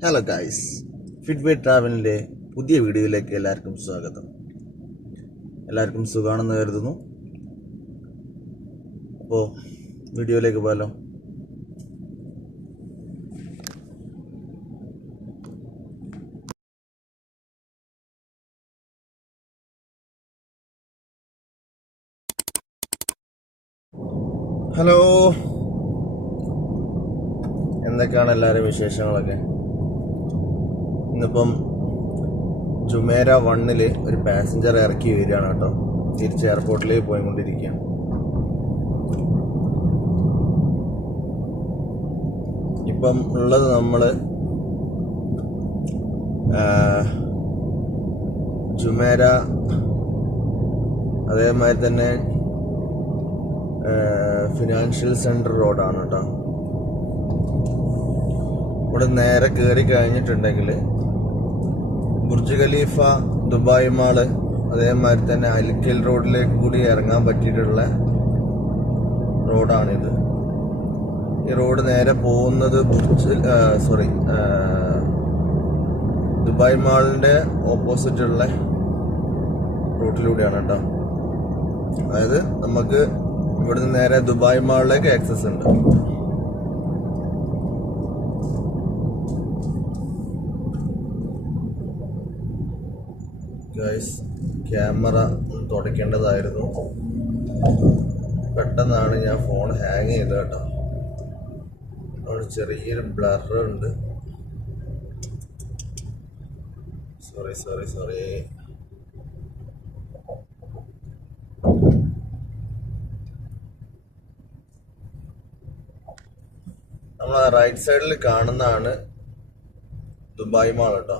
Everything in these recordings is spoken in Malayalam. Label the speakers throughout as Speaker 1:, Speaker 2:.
Speaker 1: ഹലോ ഗായ്സ് ഫിറ്റ്വേ ട്രാവലിന്റെ പുതിയ വീഡിയോയിലേക്ക് എല്ലാവർക്കും സ്വാഗതം. എല്ലാവർക്കും സുഖമാണെന്ന് കരുതുന്നു. അപ്പോൾ വീഡിയോയിലേക്ക് പോയാലോ? ഹലോ എന്തൊക്കെയാണ് എല്ലാവരും വിശേഷങ്ങളൊക്കെ? ഇന്നിപ്പം ജുമേര വണ്ണിൽ ഒരു പാസഞ്ചർ ഇറക്കി വരികയാണ് കേട്ടോ. തിരിച്ച് എയർപോർട്ടിലേക്ക് പോയിക്കൊണ്ടിരിക്കുകയാണ്. ഇപ്പം ഉള്ളത് നമ്മൾ ജുമേര അതേമാതിരി തന്നെ ഫിനാൻഷ്യൽ സെന്റർ റോഡാണ് കേട്ടോ. ഇവിടെ നേരെ കയറി കഴിഞ്ഞിട്ടുണ്ടെങ്കിൽ ബുർജ് ഖലീഫ ദുബായ് മാൾ അതേമാതിരി തന്നെ അൽക്കിൽ റോഡിലേക്ക് കൂടി ഇറങ്ങാൻ പറ്റിയിട്ടുള്ള റോഡാണിത്. ഈ റോഡ് നേരെ പോകുന്നത് ബുർജ് സോറി ദുബായ് മാളിന്റെ ഓപ്പോസിറ്റുള്ള റൂട്ടിലൂടെയാണ് കേട്ടോ. അതായത് നമുക്ക് ഇവിടുന്ന് നേരെ ദുബായ് മാളിലേക്ക് ആക്സസ് ഉണ്ട്. ഗൈസ് ക്യാമറ തുടയ്ക്കേണ്ടതായിരുന്നു. പെട്ടെന്നാണ് ഞാൻ ഫോൺ ഹാങ് ചെയ്തത് കേട്ടോ അവിടെ ചെറിയൊരു ബ്ലർ ഉണ്ട്. സോറി സോറി സോറി നമ്മൾ റൈറ്റ് സൈഡിൽ കാണുന്നതാണ് ദുബായ് മാൾ കേട്ടോ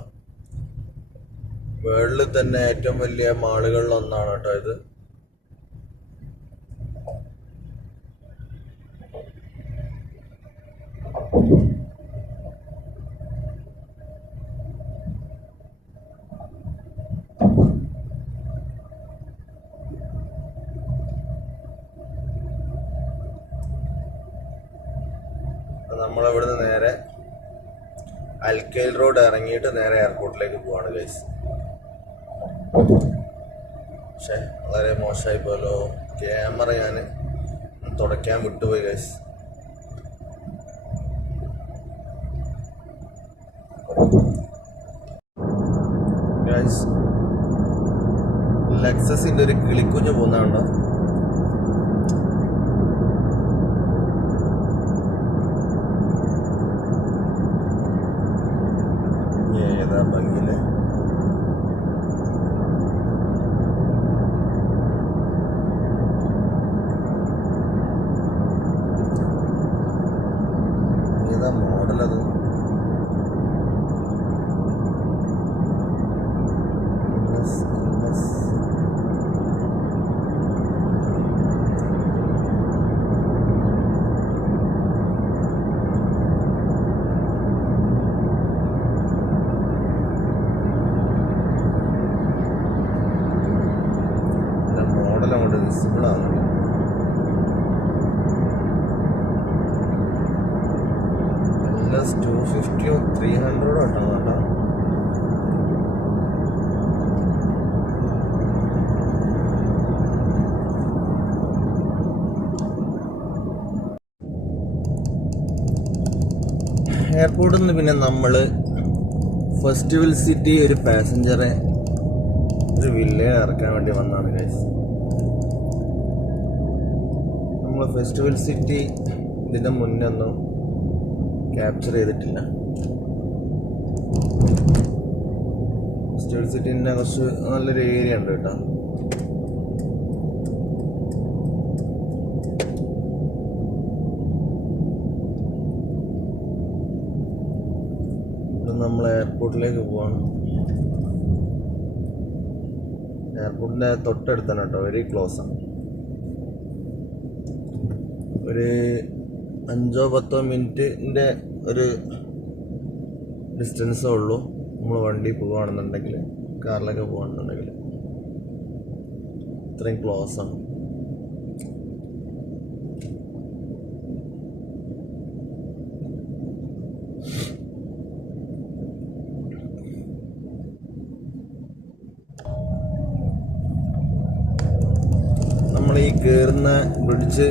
Speaker 1: വേൾഡിൽ തന്നെ ഏറ്റവും വലിയ മാളുകളിൽ ഒന്നാണ് കേട്ടോ ഇത്. നമ്മളിവിടുന്ന് നേരെ അൽക്കൈൽ റോഡ് ഇറങ്ങിയിട്ട് നേരെ എയർപോർട്ടിലേക്ക് പോവാണ് ഗൈസ് പക്ഷേ വളരെ മോശമായി പോലോ ക്യാമറ ഞാൻ തുടയ്ക്കാൻ വിട്ടുപോയി ഗൈസ് ഗൈസ് ലെക്സസിന്റെ ഒരു കിളിക്കുഞ്ഞ് പോകുന്നുണ്ടോ ആണ് എല്ലാം ടു ഫിഫ്റ്റിയോ ത്രീ എയർപോർട്ടിൽ നിന്ന് പിന്നെ നമ്മൾ ഫെസ്റ്റിവൽ സിറ്റി ഒരു പാസഞ്ചറെ ഒരു വില്ലേ ഇറക്കാൻ വേണ്ടി വന്നാണ് ഗൈസ് നമ്മൾ ഫെസ്റ്റിവൽ സിറ്റി ഇതിന്റെ മുന്നൊന്നും ക്യാപ്ചർ ചെയ്തിട്ടില്ല. ഫെസ്റ്റിവൽ സിറ്റിന്റെ കുറച്ച് നല്ലൊരു ഏരിയ ഉണ്ട് കേട്ടോ. നമ്മൾ എയർപോർട്ടിലേക്ക് പോവാണ്. എയർപോർട്ടിന്റെ തൊട്ടടുത്താണ് കേട്ടോ വെരി ക്ലോസ് ആണ്. ഒരു അഞ്ചോ പത്തോ മിനിറ്റിന്റെ ഒരു ഡിസ്റ്റൻസേ ഉള്ളൂ. നമ്മൾ വണ്ടി പോകുകയാണെന്നുണ്ടെങ്കിൽ കാറിലൊക്കെ പോകുകയാണെന്നുണ്ടെങ്കിൽ ഇത്രയും ക്ലോസ് ആണ്. നമ്മൾ ഈ കയറുന്ന ബ്രിഡ്ജ്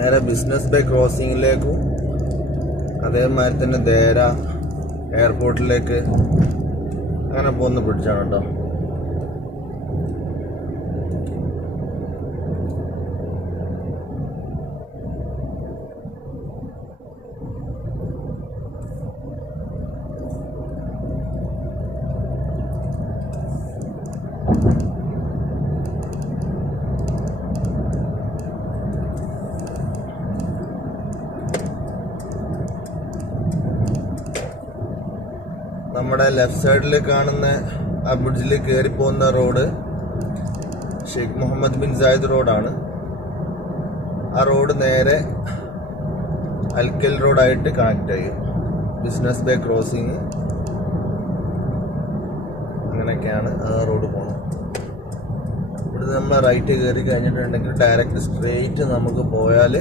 Speaker 1: നേരെ ബിസിനസ് ബൈ ക്രോസിങ്ങിലേക്കും അതേമാതിരി തന്നെ ദേര എയർപോർട്ടിലേക്ക് അങ്ങനെ പോകുന്ന പിടിച്ചാണ് കേട്ടോ ലെഫ്റ്റ് സൈഡിൽ കാണുന്ന ആ ബ്രിഡ്ജിൽ കയറി പോകുന്ന road Sheikh Mohammed bin Zayed റോഡാണ് ആ റോഡ് നേരെ അൽക്കൽ റോഡായിട്ട് കണക്ട് ചെയ്യും ബിസിനസ് ബേ ക്രോസിങ് അങ്ങനെയൊക്കെയാണ് ആ റോഡ് പോകുന്നത് ഇവിടുന്ന് നമ്മൾ റൈറ്റ് കയറി കഴിഞ്ഞിട്ടുണ്ടെങ്കിൽ ഡയറക്റ്റ് സ്ട്രെയിറ്റ് നമുക്ക് പോയാൽ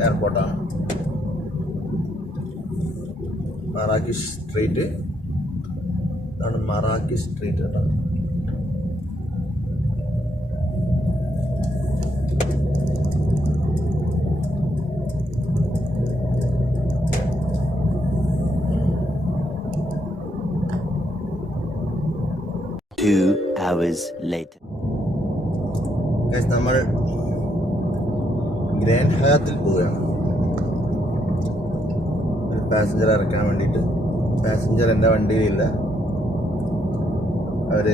Speaker 1: എയർപോർട്ടാണ് മറാക്കി സ്ട്രീറ്റ് ഇതാണ് മറാക്കി സ്ട്രീറ്റ് കേട്ടോ.
Speaker 2: Two hours later.
Speaker 1: Guys, നമ്മൾ ഗ്രാൻഡ് ഹയാത്തിൽ പോവുകയാണ്. ഒരു പാസഞ്ചർ ഇറക്കാൻ വേണ്ടിയിട്ട്. പാസഞ്ചർ എന്റെ വണ്ടിയിലില്ല. അവർ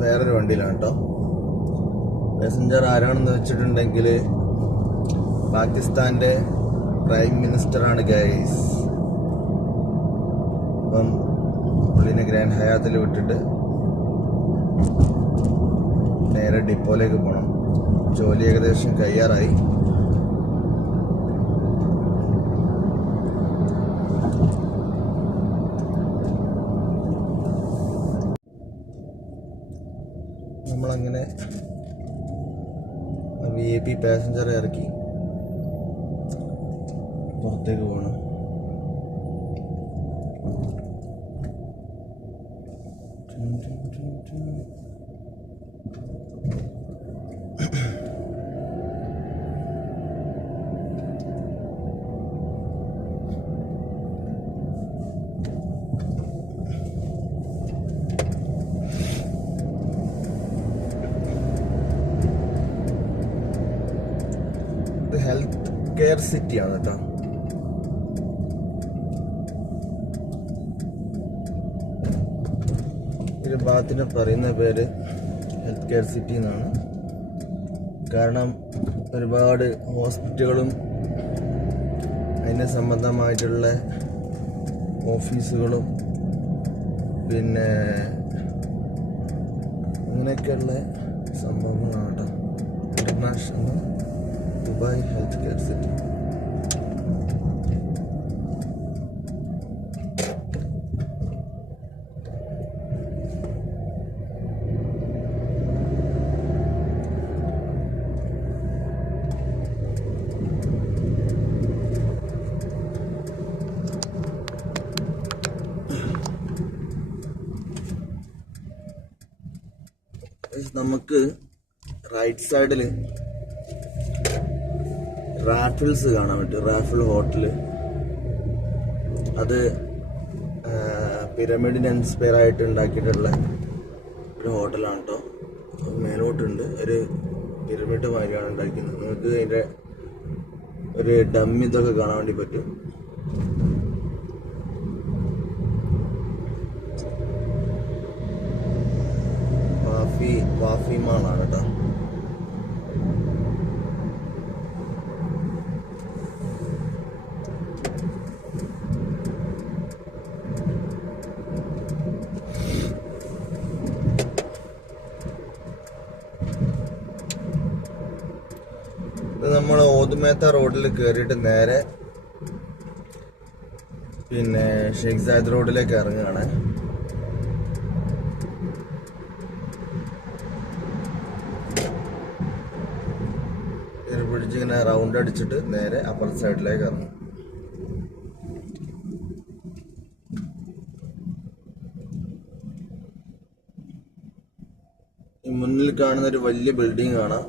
Speaker 1: വേറൊരു വണ്ടിയിലാണ് കേട്ടോ പാസഞ്ചർ ആരാണെന്ന് വെച്ചിട്ടുണ്ടെങ്കിൽ പാകിസ്ഥാന്റെ പ്രൈം മിനിസ്റ്ററാണ് ഗൈസ് അപ്പം പുള്ളിനെ ഗ്രാൻഡ് ഹയാത്തിൽ വിട്ടിട്ട് നേരെ ഡിപ്പോയിലേക്ക് പോകണം ജോലി ഏകദേശം കഴിയാറായി നമ്മളങ്ങനെ വി ഐ പി പാസഞ്ചറെ ഇറക്കി പുറത്തേക്ക് പോകണം ഇത് സിറ്റി ആണ് കേട്ടോ. ഒരു ഭാഗത്തിന് പറയുന്ന പേര് ഹെൽത്ത് കെയർ സിറ്റി എന്നാണ്. കാരണം ഒരുപാട് ഹോസ്പിറ്റലുകളും അതിനെ സംബന്ധമായിട്ടുള്ള ഓഫീസുകളും പിന്നെ അങ്ങനെയൊക്കെയുള്ള സംഭവങ്ങളാണ് കേട്ടോ. International Dubai Health Care City നമുക്ക് റൈറ്റ് സൈഡിൽ റാഫിൾസ് കാണാൻ പറ്റും. റാഫിൾ ഹോട്ടൽ അത് പിരമിഡിന് ഇൻസ്പയർ ആയിട്ട് ഉണ്ടാക്കിയിട്ടുള്ള ഒരു ഹോട്ടലാണ് കേട്ടോ മേലോട്ടുണ്ട്. ഒരു പിരമിഡ് മാതിരിയാണ് ഉണ്ടാക്കുന്നത് നിങ്ങൾക്ക് അതിന്റെ ഒരു ഡമ്മി ഇതൊക്കെ കാണാൻ വേണ്ടി പറ്റും. വാഫി വാഫി മാളാണ് കേട്ടോ ഇത് ഓതുമേത്ത റോഡിൽ കയറിയിട്ട് നേരെ പിന്നെ ഷെയ്ഖ് സായദ് റോഡിലേക്ക് ഇറങ്ങുകയാണ്. ഇങ്ങനെ റൗണ്ട് അടിച്ചിട്ട് നേരെ അപ്പർ സൈഡിലേക്ക് ഇറങ്ങും. മുന്നിൽ കാണുന്ന ഒരു വലിയ ബിൽഡിംഗ് ആണ്.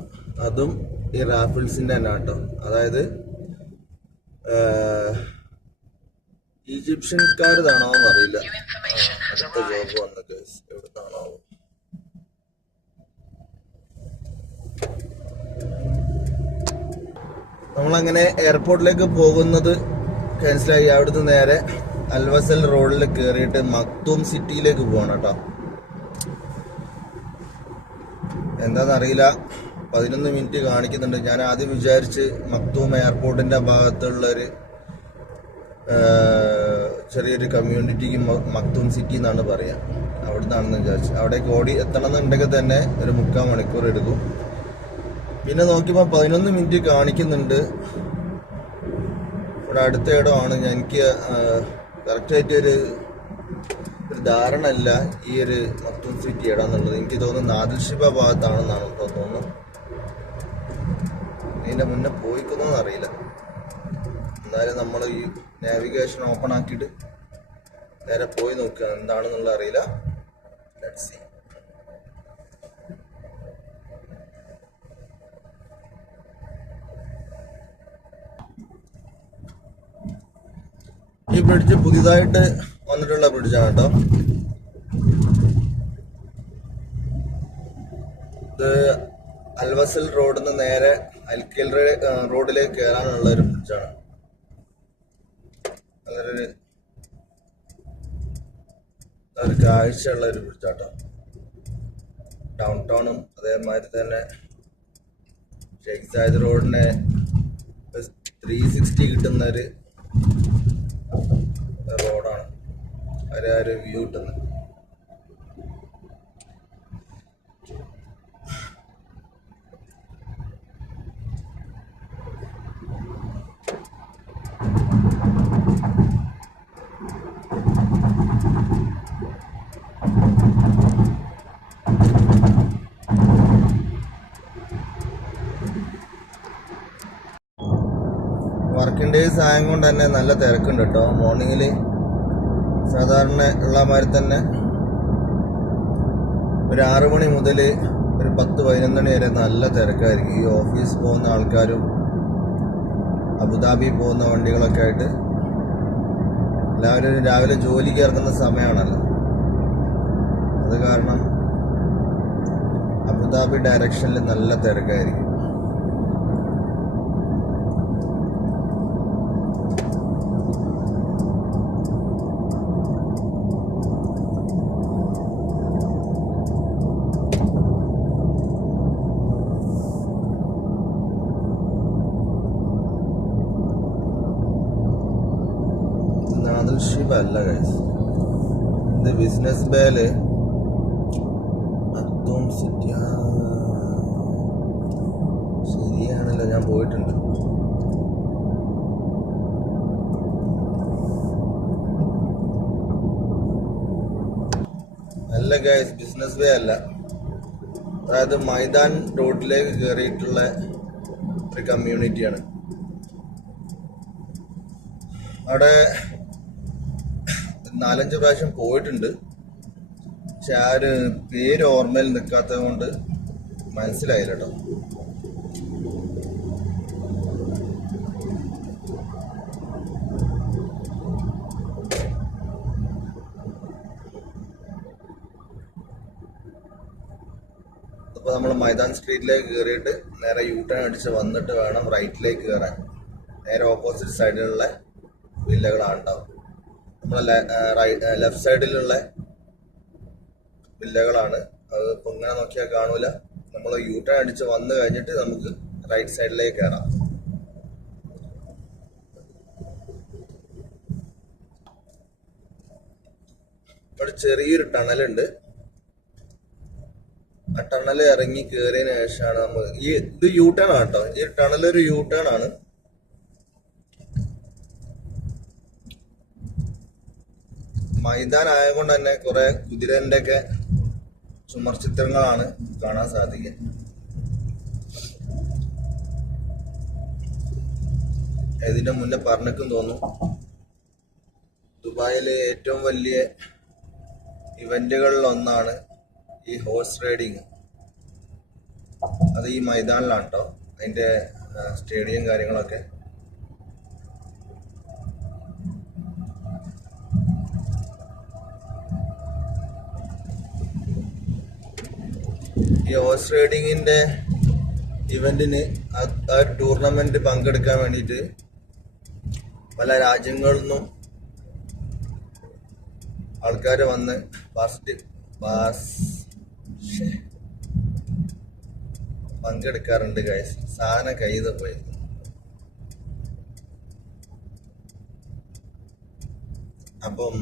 Speaker 1: അതും ഈ റാഫിൾസിന്റെ തന്നെ കേട്ടോ. അതായത് ഈജിപ്ഷ്യൻകാരതാണോ എന്നറിയില്ല അടുത്ത ജോബ് വന്ന വന്നത് എവിടുന്നാണോ നമ്മളങ്ങനെ എയർപോർട്ടിലേക്ക് പോകുന്നത് ക്യാൻസലായി അവിടുന്ന് നേരെ അൽവസൽ റോഡിൽ കയറിയിട്ട് മക്തൂം സിറ്റിയിലേക്ക് പോകണം കേട്ടോ. എന്താണെന്നറിയില്ല പതിനൊന്ന് മിനിറ്റ് കാണിക്കുന്നുണ്ട്. ഞാൻ ആദ്യം വിചാരിച്ച് മക്തൂം എയർപോർട്ടിന്റെ ഭാഗത്തുള്ള ഒരു ചെറിയൊരു കമ്മ്യൂണിറ്റിക്ക് മക്തൂം സിറ്റി എന്നാണ് പറയാ. അവിടുന്നാണെന്ന് വിചാരിച്ചു. അവിടേക്ക് ഓടി എത്തണം എന്നുണ്ടെങ്കിൽ തന്നെ ഒരു മുക്കാൽ മണിക്കൂർ എടുക്കും. പിന്നെ നോക്കിയപ്പോൾ പതിനൊന്ന് മിനിറ്റ് കാണിക്കുന്നുണ്ട്. ഇവിടെ അടുത്ത ഇടമാണ്. എനിക്ക് കറക്റ്റായിട്ട് ഒരു ഒരു ധാരണ അല്ല ഈ ഒരു മക്തൂം സിറ്റി ഇടാന്നുള്ളത് എനിക്ക് തോന്നുന്നു നാദിൽഷിബ ഭാഗത്താണെന്നാണ് തോന്നുന്നു ഇതിന്റെ മുന്നേ പോയിക്കുന്നോന്ന് അറിയില്ല എന്നാലും നമ്മൾ ഈ നാവിഗേഷൻ ഓപ്പൺ ആക്കിയിട്ട് നേരെ പോയി നോക്കുക എന്താണെന്നുള്ള അറിയില്ല. ഈ ബ്രിഡ്ജ് പുതിയതായിട്ട് വന്നിട്ടുള്ള ബ്രിഡ്ജാണ് കേട്ടോ. ഇത് അൽവസൽ റോഡിൽ നിന്ന് നേരെ അൽക്കൽ റോഡിലേക്ക് കയറാനുള്ള ഒരു ബ്രിഡ്ജാണ് നല്ലൊരു നല്ലൊരു കാഴ്ചയുള്ള ഒരു ബ്രിഡ്ജാട്ടോ ഡൗൺ ടൗണും അതേമാതിരി തന്നെ ഷെയ്ഖ് സായിദ് റോഡിനെ ത്രീ സിക്സ്റ്റി കിട്ടുന്ന ഒരു റോഡാണ്. ഒരു വ്യൂ കിട്ടുന്നത്. വർക്കിംഗ് ഡേയ്സ് ആയത് കൊണ്ട് തന്നെ നല്ല തിരക്കുണ്ട് കേട്ടോ. മോർണിംഗിൽ സാധാരണ ഉള്ള മാതിരി തന്നെ ഒരു ആറു മണി മുതൽ ഒരു പത്ത് പതിനൊന്ന് മണി വരെ നല്ല തിരക്കായിരിക്കും. ഈ ഓഫീസ് പോകുന്ന ആൾക്കാരും അബുദാബി പോകുന്ന വണ്ടികളൊക്കെ ആയിട്ട് എല്ലാവരും രാവിലെ ജോലിക്ക് ഇറങ്ങുന്ന സമയമാണല്ലോ. അത് കാരണം അബുദാബി ഡയറക്ഷനിൽ നല്ല തിരക്കായിരിക്കും നാദൽ ഷിബ് അല്ല ഗൈസ് ഇത് ബിസിനസ് ബേൽ മക്തൂം സിറ്റി ആ, ശരിയാണല്ലോ ഞാൻ പോയിട്ടുണ്ട്. അല്ല ഗൈസ് ബിസിനസ് വേ അല്ല. അതായത് മൈതാൻ റോഡിലേക്ക് കയറിയിട്ടുള്ള ഒരു കമ്മ്യൂണിറ്റിയാണ് അവിടെ നാലഞ്ച് പ്രാവശ്യം പോയിട്ടുണ്ട്. പക്ഷെ ആ ഒരു പേര് ഓർമ്മയിൽ നിൽക്കാത്തത് കൊണ്ട് മനസ്സിലായില്ല കേട്ടോ അപ്പൊ നമ്മൾ മൈതാൻ സ്ട്രീറ്റിലേക്ക് കയറിയിട്ട് നേരെ യൂ ടേൺ അടിച്ച് വന്നിട്ട് വേണം റൈറ്റിലേക്ക് കയറാൻ നേരെ ഓപ്പോസിറ്റ് സൈഡിലുള്ള വില്ലകളാണ് ഉണ്ടാവും നമ്മളെ ലെഫ്റ്റ് സൈഡിലുള്ള വില്ലകളാണ്. അത് ഇപ്പൊ ഇങ്ങനെ നോക്കിയാൽ കാണൂല. നമ്മൾ യൂ ടേൺ അടിച്ച് വന്നു കഴിഞ്ഞിട്ട് നമുക്ക് റൈറ്റ് സൈഡിലേക്ക് കയറാം ഇവിടെ ചെറിയൊരു ടണലുണ്ട്. ആ ടണൽ ഇറങ്ങി കയറിയതിന് ശേഷമാണ് നമ്മൾ ഈ ഇത് യൂ ടേൺ ആണ് കേട്ടോ. ഈ ടണൽ ഒരു യൂ ടേൺ ആണ്. മൈതാൻ ആയതുകൊണ്ട് തന്നെ കുറെ കുതിരന്റെ ഒക്കെ ചുമർചിത്രങ്ങളാണ് കാണാൻ സാധിക്കുക. ഇതിന്റെ മുന്നേ പറഞ്ഞിട്ടും തോന്നും ദുബായിലെ ഏറ്റവും വലിയ ഇവന്റുകളിൽ ഒന്നാണ് ഈ ഹോഴ്സ് റൈഡിങ്. അത് ഈ മൈതാനിലാണ് കേട്ടോ അതിന്റെ സ്റ്റേഡിയം കാര്യങ്ങളൊക്കെ. ഈ ഹോഴ്സ് റൈഡിങ്ങിന്റെ ഇവന്റിന് ആ ടൂർണമെന്റ് പങ്കെടുക്കാൻ വേണ്ടിയിട്ട് പല രാജ്യങ്ങളിൽ നിന്നും ആൾക്കാർ വന്ന് ഫസ്റ്റ് ബാസ് പങ്കെടുക്കാറുണ്ട് ഗൈസ് സാധനം കയ്യിൽ പോയി. അപ്പം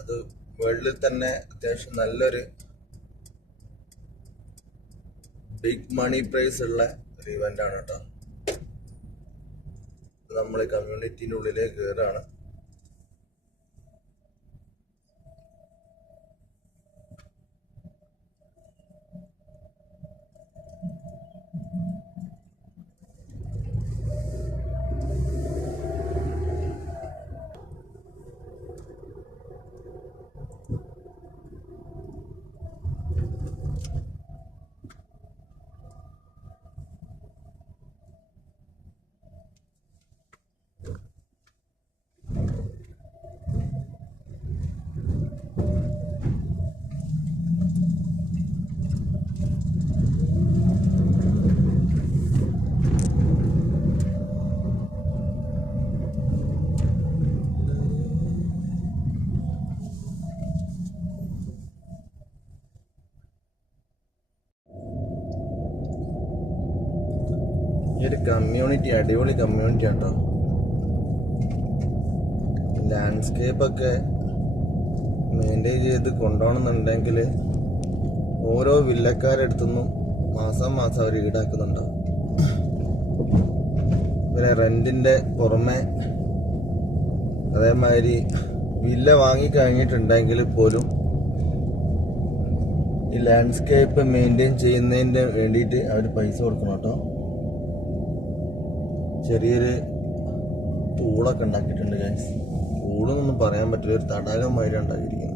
Speaker 1: അത് വേൾഡിൽ തന്നെ അത്യാവശ്യം നല്ലൊരു ബിഗ് മണി പ്രൈസ് ഉള്ള ഒരു ഇവന്റ് ആണ് കേട്ടോ. നമ്മൾ കമ്മ്യൂണിറ്റിന്റെ ഉള്ളിലേക്ക് കയറാണ് ഈ ഒരു കമ്മ്യൂണിറ്റി അടിപൊളി കമ്മ്യൂണിറ്റി ലാൻഡ്സ്കേപ്പ് ഒക്കെ മെയിന്റെയിൻ ചെയ്ത് കൊണ്ടുപോകണമെന്നുണ്ടെങ്കിൽ ഓരോ വില്ലക്കാരെടുത്തുനിന്നും മാസം മാസം അവർ ഈടാക്കുന്നുണ്ട്? പിന്നെ റെന്റിന്റെ പുറമെ അതേമാതിരി വില്ല വാങ്ങിക്കഴിഞ്ഞിട്ടുണ്ടെങ്കിൽ പോലും ഈ ലാൻഡ്സ്കേപ്പ് മെയിന്റെയിൻ ചെയ്യുന്നതിന് വേണ്ടിയിട്ട് അവർ പൈസ കൊടുക്കണം കേട്ടോ. ചെറിയൊരു പൂളൊക്കെ ഉണ്ടാക്കിയിട്ടുണ്ട് ഗൈസ് പൂളെന്നൊന്നും പറയാൻ പറ്റില്ല. ഒരു തടാകം മാതിരി ഉണ്ടാക്കിയിരിക്കുന്നത്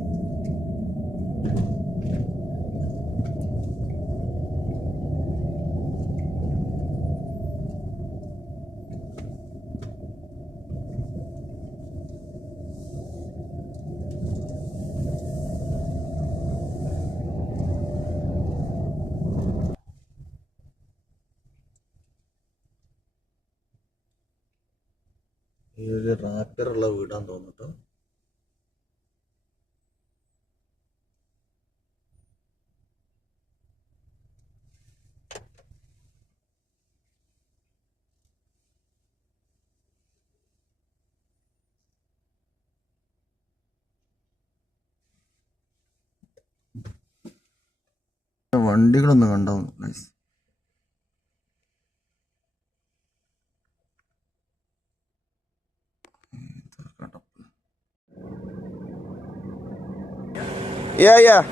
Speaker 1: ഈ ഒരു റാക്കറുള്ള വീടാന്ന് തോന്നുട്ടോ വണ്ടികളൊന്നും കണ്ടാവും Yeah, yeah.